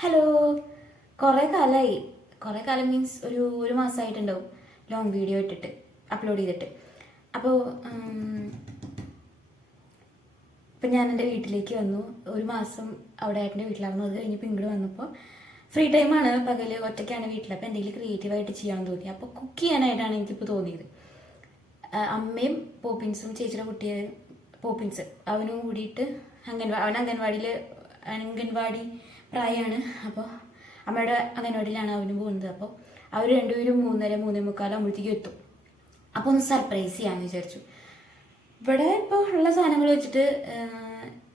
Hello. കുറേ കാലമായി, കുറേ കാലം മീൻസ് ഒരു മാസമായിട്ടുണ്ടാവും ലോങ് വീഡിയോ ഇട്ടിട്ട് അപ്ലോഡ് ചെയ്തിട്ട്. അപ്പോൾ ഇപ്പം ഞാൻ എൻ്റെ വീട്ടിലേക്ക് വന്നു. ഒരു മാസം അവിടെ ഏട്ടൻ്റെ വീട്ടിലായിരുന്നു. അത് കഴിഞ്ഞപ്പോൾ ഇങ്ങോട്ട് വന്നപ്പോൾ ഫ്രീ ടൈമാണ്, പകൽ ഒറ്റയ്ക്കാണ് വീട്ടിൽ. അപ്പോൾ എന്തെങ്കിലും ക്രിയേറ്റീവായിട്ട് ചെയ്യാമെന്ന് തോന്നി. അപ്പോൾ കുക്ക് ചെയ്യാനായിട്ടാണ് എനിക്കിപ്പോൾ തോന്നിയത്. അമ്മയും പോപ്പിൻസും ചേച്ചിയുടെ കുട്ടിയെ പോപ്പിൻസ് അവനും കൂടിയിട്ട് അവൻ അംഗൻവാടി പ്രായമാണ്. അപ്പോൾ അമ്മയുടെ അംഗൻവാടിയിലാണ് അവനും പോകുന്നത്. അപ്പോൾ അവർ രണ്ടുപേരും 3:30-3:45 ആകുമ്പോഴത്തേക്കും എത്തും. അപ്പോൾ ഒന്ന് സർപ്രൈസ് ചെയ്യാമെന്ന് വിചാരിച്ചു. ഇവിടെ ഇപ്പോൾ ഉള്ള സാധനങ്ങൾ വെച്ചിട്ട്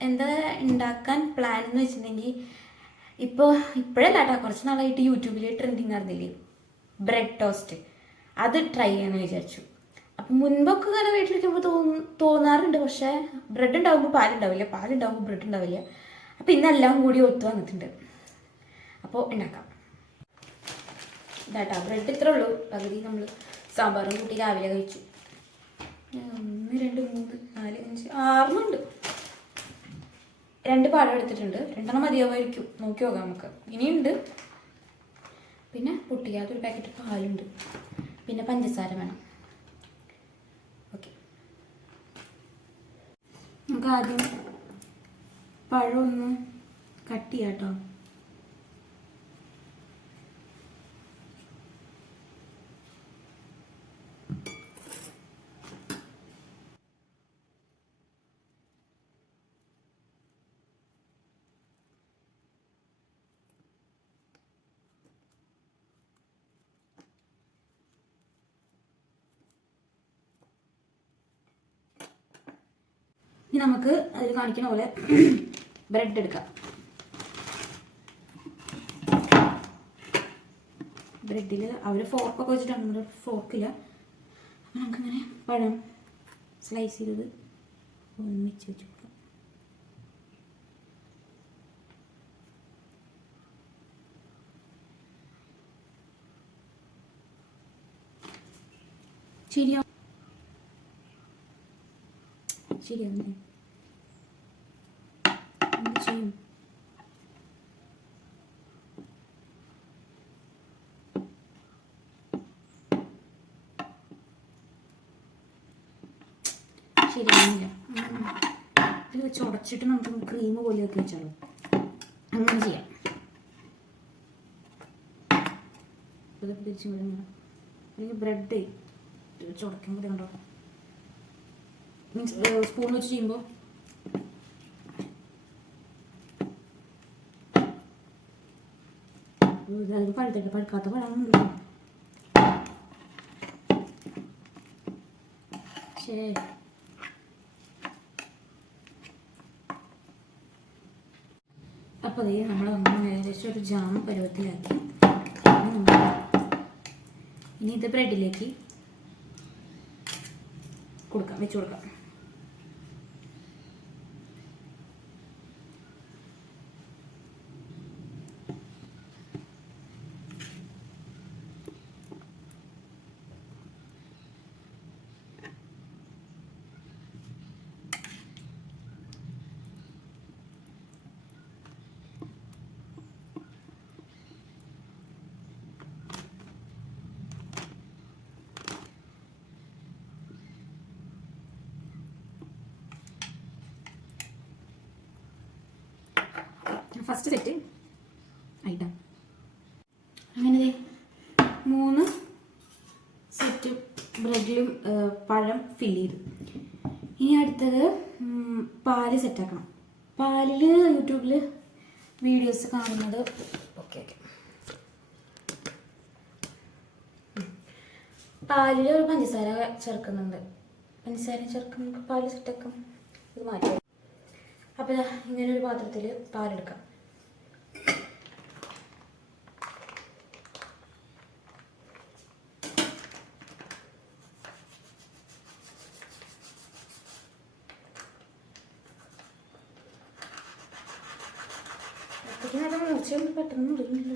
എന്താ ഉണ്ടാക്കാൻ പ്ലാൻ എന്ന് വെച്ചിട്ടുണ്ടെങ്കിൽ, ഇപ്പോഴല്ല കേട്ടോ, കുറച്ച് നാളായിട്ട് യൂട്യൂബിൽ ട്രെൻഡിങ് ആയിരുന്നില്ലേ ബ്രെഡ് ടോസ്റ്റ്, അത് ട്രൈ ചെയ്യാമെന്ന് വിചാരിച്ചു. അപ്പം മുൻപൊക്കെ ഇങ്ങനെ വീട്ടിലിരിക്കുമ്പോൾ തോന്നാറുണ്ട്, പക്ഷേ ബ്രെഡ് ഉണ്ടാകുമ്പോൾ പാലുണ്ടാവില്ല, പാലുണ്ടാകുമ്പോൾ ബ്രെഡ് ഉണ്ടാവില്ല. അപ്പോൾ ഇന്നെല്ലാം കൂടി ഒത്തു വന്നിട്ടുണ്ട്. അപ്പോൾ ഉണ്ടാക്കാം. ഇതാട്ടാ ബ്രെഡ് ഇത്രേ ഉള്ളൂ. പകുതി നമ്മൾ സാമ്പാറും കൂട്ടി രാവിലെ കഴിച്ചു. 1 2 3 4 5 6 ഉണ്ട്. 2 പാടം എടുത്തിട്ടുണ്ട്. 2 മതിയാവുമായിരിക്കും, നോക്കി നോക്കാം നമുക്ക്. ഇനിയുണ്ട്. പിന്നെ പൊട്ടിക്കാത്തൊരു പാക്കറ്റ് പാലുണ്ട്. പിന്നെ പഞ്ചസാര വേണം. ഓക്കെ, നമുക്ക് ആദ്യം പഴം ഒന്ന് കട്ട് ചെയ്യാം കേട്ടോ. ഇനി നമുക്ക് അതിൽ കാണിക്കുന്ന പോലെ ബ്രെഡ് എടുക്കാം. ബ്രെഡിൽ അവർ ഫോർക്കൊക്കെ വെച്ചിട്ടാണ്, നമ്മുടെ ഫോർക്കില്ല. അപ്പം നമുക്കിങ്ങനെ പഴം സ്ലൈസ് ചെയ്തത് ഒന്നിച്ച് വെച്ച് കൊടുക്കാം. ശരിയാവും, ശരിയാവുന്നേ ചെയ്യും. ശരിയാവുന്നില്ല. ഇത് വെച്ച് ഉടച്ചിട്ട് നമുക്ക് ക്രീം പോലെയൊക്കെ വെച്ചാലോ, അങ്ങനെ ചെയ്യാം. ഇതൊക്കെ തിരിച്ചു വിടുന്നു. അല്ലെങ്കിൽ ബ്രെഡ് വെച്ച് ഉടയ്ക്കുമ്പോൾ കണ്ടോ, മീൻസ് സ്പൂൺ വെച്ച് ചെയ്യുമ്പോൾ പഴുക്കാത്ത പഴമുണ്ട്. ശരി, അപ്പോൾ അതേ നമ്മൾ ഏകദേശം ഒരു ജാം പരുവത്തിലാക്കി. ഇനി ഇത് ബ്രെഡിലേക്ക് വെച്ച് കൊടുക്കാം. ഫസ്റ്റ് സെറ്റ് ആയിട്ടാ. അങ്ങനെ 3 സെറ്റ് ബ്രെഡിലും പഴം ഫില്ല് ചെയ്തു. ഇനി അടുത്തത് പാല് സെറ്റാക്കണം. പാലിൽ യൂട്യൂബിൽ വീഡിയോസ് കാണുന്നത് ഓക്കെ പാലിൽ ഒരു പഞ്ചസാര ചേർക്കുന്നുണ്ട്. പഞ്ചസാര ചേർക്കുമ്പോൾ പാല് സെറ്റാക്കാം. ഇത് മാറ്റാം. അപ്പോൾ ഇങ്ങനെ ഒരു പാത്രത്തിൽ പാലെടുക്കാം. പെട്ടെന്ന് മുറിയില്ല.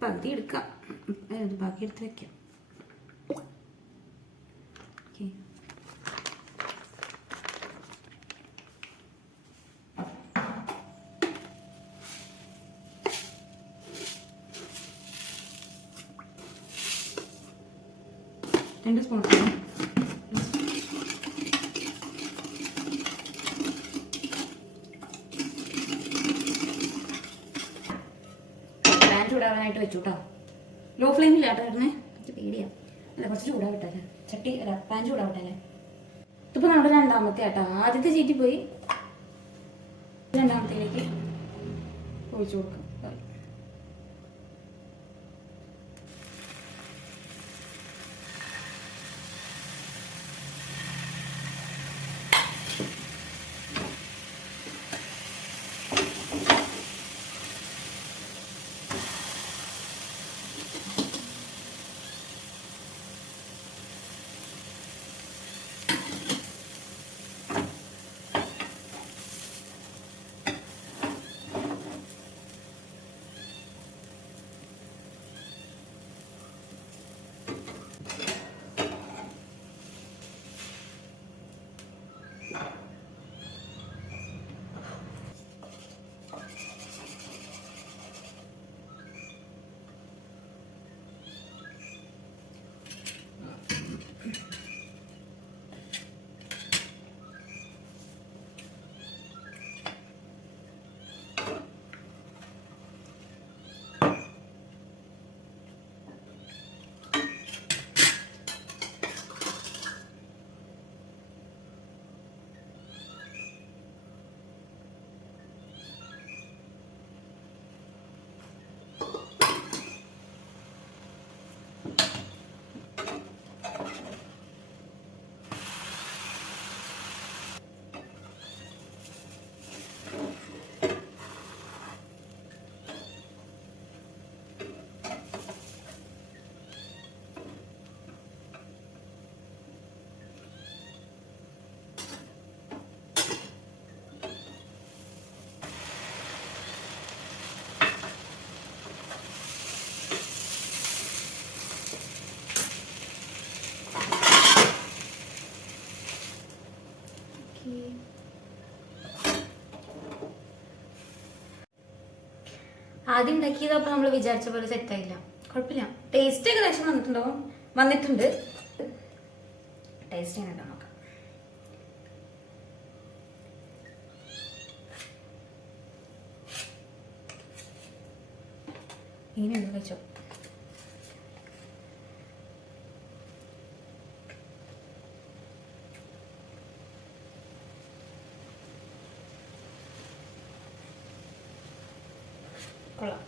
പകുതി എടുക്കാം, ബാക്കി എടുത്ത് വെക്കാം. Okay, 2 spoon. പാൻ ചൂടാവാനായിട്ട് വെച്ചു കേട്ടോ. ലോ ഫ്ലെയിമില്ലാട്ടോ ഇടണേ, കുറച്ച് പേടിയാണ്. അല്ല, കുറച്ച് ചൂടാവട്ടെ. ചട്ടി അല്ല, പാൻ ചൂടാവട്ടെ അല്ലേ. ഇതിപ്പോൾ നമ്മുടെ രണ്ടാമത്തെ ആട്ടോ. ആദ്യത്തെ ചീറ്റി പോയി, രണ്ടാമത്തേലേക്ക് ഒഴിച്ചു കൊടുക്കും. ആദ്യം ഉണ്ടാക്കിയതപ്പോൾ നമ്മൾ വിചാരിച്ച പോലെ സെറ്റായില്ല. കുഴപ്പമില്ല, ടേസ്റ്റ് ഏകദേശം വന്നിട്ടുണ്ട്. ടേസ്റ്റ് ചെയ്യാനായിട്ടോ നോക്കാം. ഇങ്ങനെയുണ്ടോ കഴിച്ചോ. കൊള്ളാം,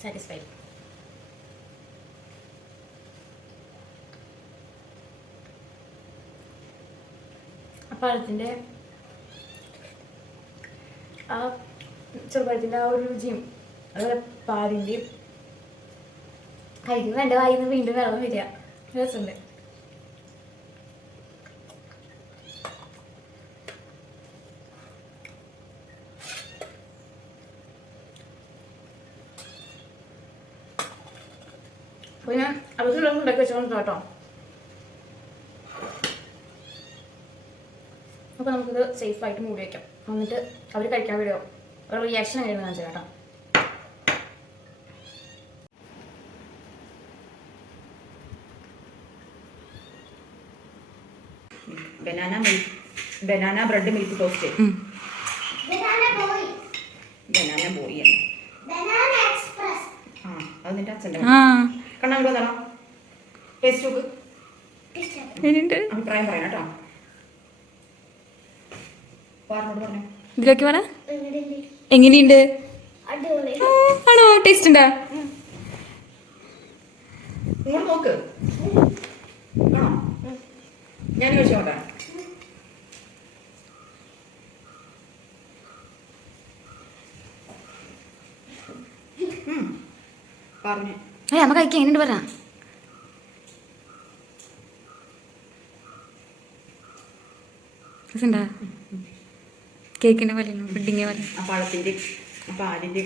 സാറ്റിസ്ഫൈഡ്. ആ പഴത്തിൻ്റെ ആ ചെറുപഴത്തിൻ്റെ ആ ഒരു രുചിയും അതുപോലെ പാലിൻ്റെയും കഴിക്കുമ്പോൾ എൻ്റെ വായിൽ നിന്ന് വീണ്ടും വെള്ളം വരിക. രസമുണ്ട്. പിന്നെ അതൊക്കെ ഉണ്ടാക്കി വെച്ചോണ്ട് കേട്ടോ. അപ്പോൾ നമുക്കിത് സേഫായിട്ട് മൂടി വയ്ക്കാം. എന്നിട്ട് അവർ കഴിക്കാൻ വിടുമോ ഒരു റിയാക്ഷൻ ആയിരുന്നു കാണിച്ചു കേട്ടോ. Banana bread milk toast. Banana boy അല്ലേ? ആ, അത് നിന്റെ അച്ഛൻ്റെ കണ്ണാങ്കോ തരാം. ടേസ്റ്റ് നോക്ക്, അഭിപ്രായം പറയാം കേട്ടോ. പറഞ്ഞു ഇതിലൊക്കെ പറ, എങ്ങനെയുണ്ട്? ആണോ, ടേസ്റ്റ് ഉണ്ടാ? നിങ്ങൾ നോക്ക്. ആണോ, ഞാൻ കഴിച്ചോട്ടെ. പറഞ്ഞു അമ്മ കഴിക്കാൻ എങ്ങനെയുണ്ട് പറ. രസമുണ്ടാ? കേക്കിൻ്റെ പോലെ പുഡിങ്ങിൻ്റെ പോലെ. ആ പഴത്തിൻ്റെ പാലിൻ്റെ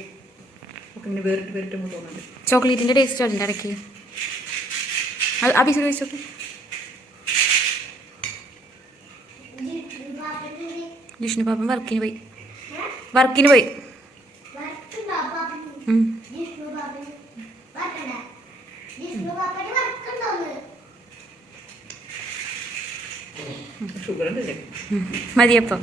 ഒക്കെ ഇങ്ങനെ വേറിട്ട് വേറിട്ട് തോന്നുന്നുണ്ട്. ചോക്ലേറ്റിൻ്റെ ടേസ്റ്റ് അതിൻ്റെ ഇടയ്ക്ക്. ആ പീസ് കഴിച്ചോക്കെ. ജിഷ്ണു പാപ്പൻ വർക്കിന് പോയി. ഷുഗർ ഉണ്ടല്ലേ മതിയപ്പം